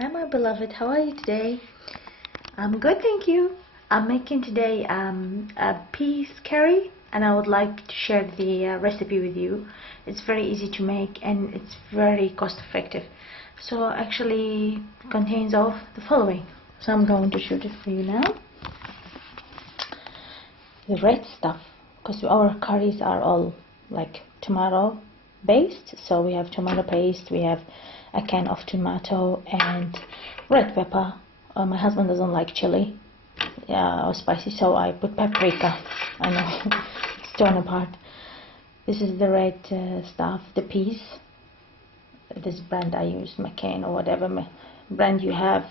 Hi my beloved, how are you today? I'm good, thank you. I'm making today a peas curry, and I would like to share the recipe with you. It's very easy to make and it's very cost effective. So actually contains of the following. So I'm going to shoot it for you now. The red stuff, because our curries are all like tomato based. So we have tomato paste, we have a can of tomato and red pepper. My husband doesn't like chili or spicy, so I put paprika. I know it's torn apart. This is the red stuff, the peas. This brand I use, McCain or whatever brand you have.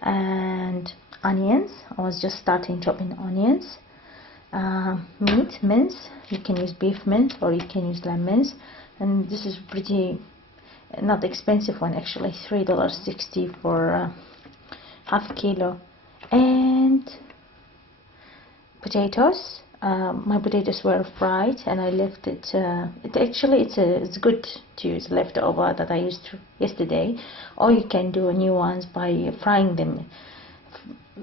And onions. I was just starting chopping onions. Meat, mince. You can use beef mince or you can use lamb mince. And this is pretty not expensive one, actually, $3.60 for half kilo. And potatoes. My potatoes were fried and I left it. It's good to use leftover that I used yesterday, or you can do new ones by frying them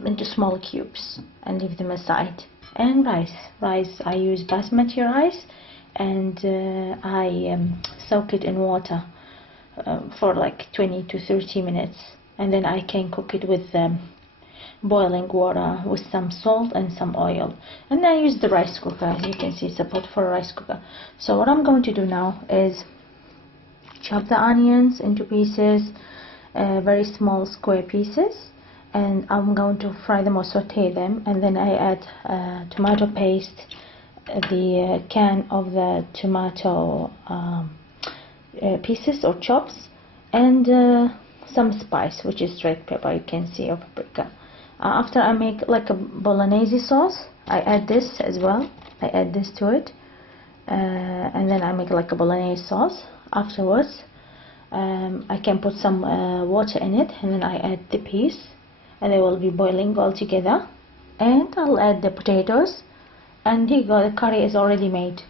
into small cubes and leave them aside. And rice, I use basmati rice, and I soak it in water for like 20 to 30 minutes, and then I can cook it with boiling water with some salt and some oil. And I use the rice cooker. As you can see, it's a pot for a rice cooker. So what I'm going to do now is chop the onions into pieces, very small square pieces, and I'm going to fry them or saute them, and then I add tomato paste, the can of the tomato pieces or chops, and some spice, which is red pepper, you can see, or paprika. After I make like a bolognese sauce, I add this as well. I add this to it, and then I make like a bolognese sauce. Afterwards, I can put some water in it, and then I add the peas, and they will be boiling all together. And I'll add the potatoes, and here you go, the curry is already made.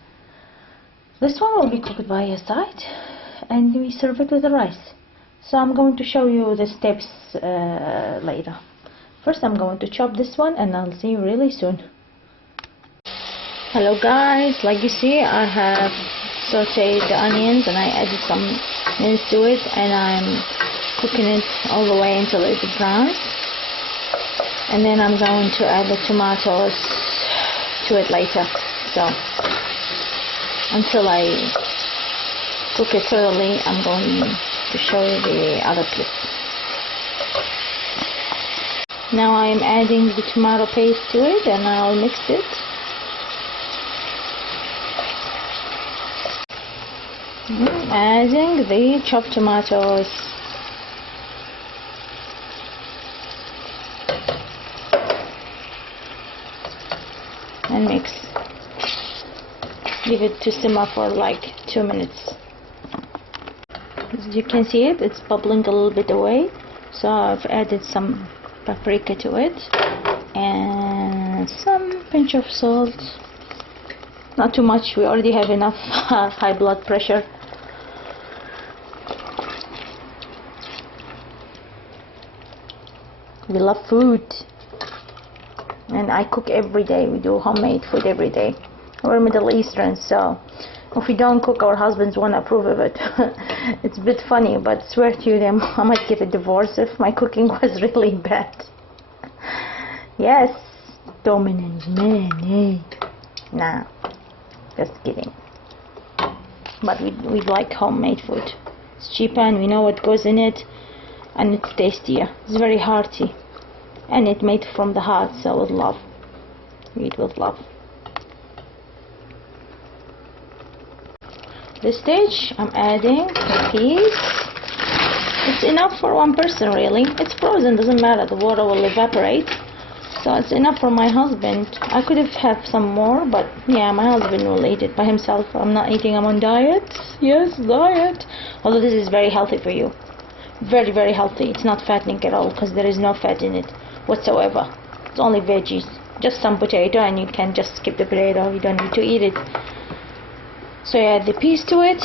This one will be cooked by your side, and we serve it with the rice. So I'm going to show you the steps later. First I'm going to chop this one, and I'll see you really soon. Hello guys, like you see, I have sauteed the onions and I added some mince to it, and I'm cooking it all the way until it's brown. And then I'm going to add the tomatoes to it later. So until I cook it thoroughly, I'm going to show you the other clip. Now I'm adding the tomato paste to it, and I'll mix it. Adding the chopped tomatoes. And mix. Leave it to simmer for like 2 minutes. As you can see it's bubbling a little bit away, so I've added some paprika to it and some pinch of salt. Not too much, we already have enough high blood pressure. We love food, and I cook every day. We do homemade food every day. We're Middle Eastern, so if we don't cook, our husbands won't approve of it. It's a bit funny, but swear to them, I might get a divorce if my cooking was really bad. Yes, dominant man. Nah, just kidding. But we like homemade food. It's cheaper and we know what goes in it, and it's tastier. It's very hearty, and it's made from the heart, so with love. We eat with love. This stage I'm adding the peas. It's enough for one person really. It's frozen, doesn't matter, the water will evaporate, so it's enough for my husband. I could have had some more, but yeah, my husband will eat it by himself. I'm not eating, I'm on diet. Yes, diet. Although this is very healthy for you, very, very healthy. It's not fattening at all, because there is no fat in it whatsoever. It's only veggies, just some potato, and you can just skip the potato, you don't need to eat it. So you add the peas to it,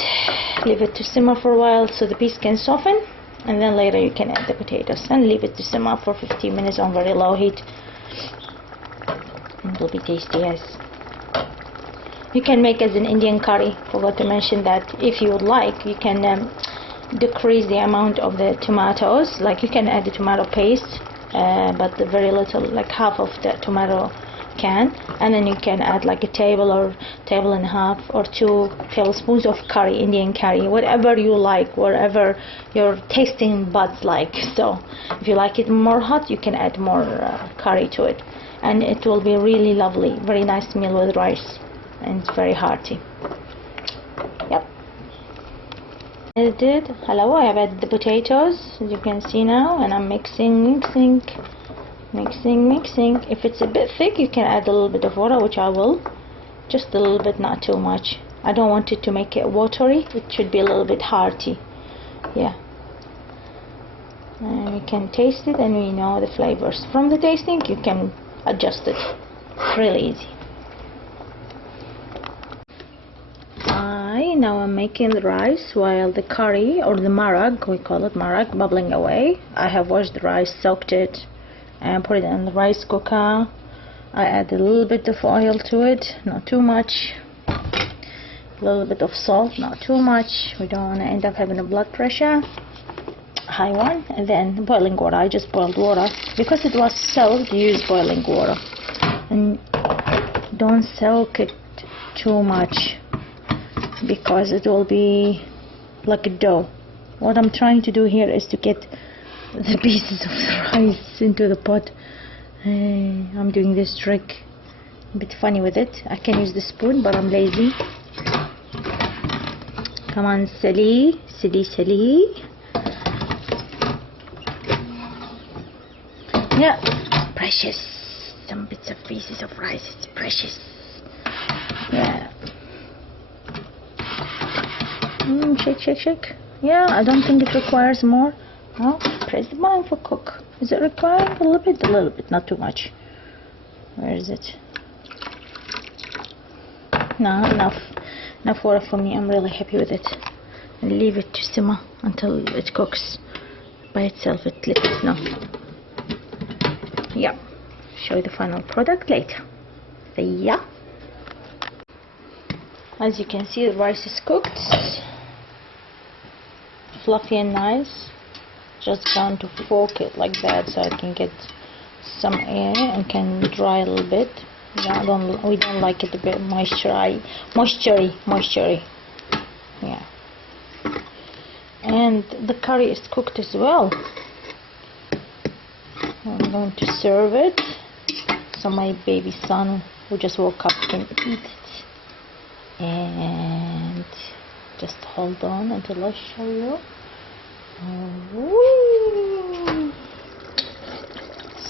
leave it to simmer for a while so the peas can soften, and then later you can add the potatoes and leave it to simmer for 15 minutes on very low heat, and it will be tasty. Yes, you can make as an Indian curry. Forgot to mention that if you would like, you can decrease the amount of the tomatoes. Like you can add the tomato paste, but very little, like half of the tomato can, and then you can add like a table or table and a half or 2 tablespoons of curry, Indian curry, whatever you like, whatever your tasting buds like. So if you like it more hot, you can add more curry to it, and it will be really lovely, very nice meal with rice, and it's very hearty. Yep. Hello, I have added the potatoes, as you can see now, and I'm mixing. If it's a bit thick, you can add a little bit of water, which I will, just a little bit, not too much. I don't want it to make it watery, it should be a little bit hearty. Yeah, and we can taste it, and we know the flavors from the tasting. You can adjust it, really easy. Now I'm making the rice while the curry, or the Murrag, we call it Murrag, bubbling away. I have washed the rice, soaked it, and put it in the rice cooker. I add a little bit of oil to it, not too much. A little bit of salt, not too much. We don't want to end up having a blood pressure, high one. And then boiling water. I just boiled water because it was soaked. Use boiling water, and don't soak it too much because it will be like a dough. What I'm trying to do here is to get the pieces of the rice into the pot. I'm doing this trick, a bit funny with it. I can use the spoon, but I'm lazy. Come on, silly. Yeah, precious. Some bits of pieces of rice, it's precious. Yeah. Shake. Yeah, I don't think it requires more. Oh, press the button for cook. Is it requiring a little bit, not too much. Where is it? No, enough water for me. I'm really happy with it. And leave it to simmer until it cooks by itself. It lets know. Yeah, show you the final product later. So yeah, as you can see, the rice is cooked, fluffy and nice. Just going to fork it like that so I can get some air and can dry a little bit. Yeah, we don't like it a bit moistury. Yeah, and the curry is cooked as well. I'm going to serve it so my baby son, who just woke up, can eat it. And just hold on until I show you. Ooh.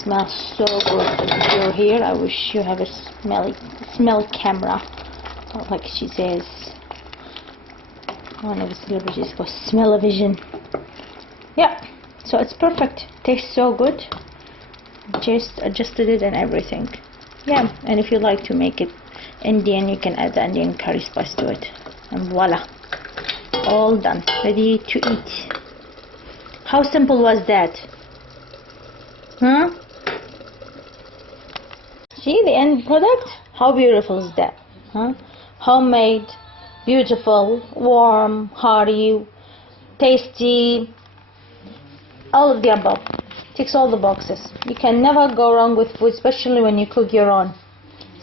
Smells so good. If you're here, I wish you have a smell camera, like she says. One of the celebrities goes smell-o-vision. Yeah, so it's perfect. Tastes so good. Just adjusted it and everything. Yeah, and if you like to make it Indian, you can add the Indian curry spice to it, and voila, all done, ready to eat. How simple was that? Huh? See the end product? How beautiful is that? Huh? Homemade, beautiful, warm, hearty, tasty, all of the above. Ticks all the boxes. You can never go wrong with food, especially when you cook your own.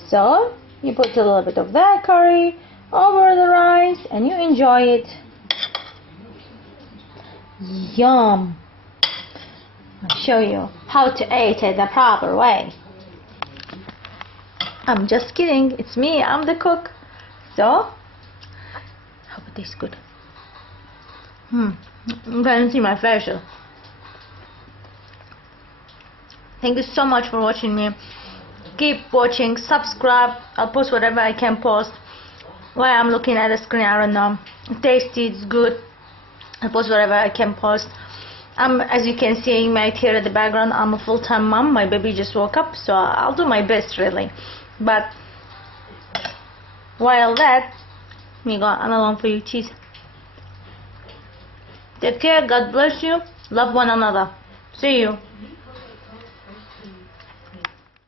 So you put a little bit of that curry over the rice and you enjoy it. Yum! I'll show you how to eat it the proper way. I'm just kidding. It's me. I'm the cook. So hope it tastes good. You can see my facial. Thank you so much for watching me. Keep watching, subscribe. I'll post whatever I can post. Why I'm looking at the screen, I don't know. It's tasty, it's good. I'll post whatever I can post. As you can see, you might hear at the background, I'm a full-time mom. My baby just woke up, so I'll do my best really. But while that, we got another one for you. Cheese. Take care. God bless you. Love one another. See you.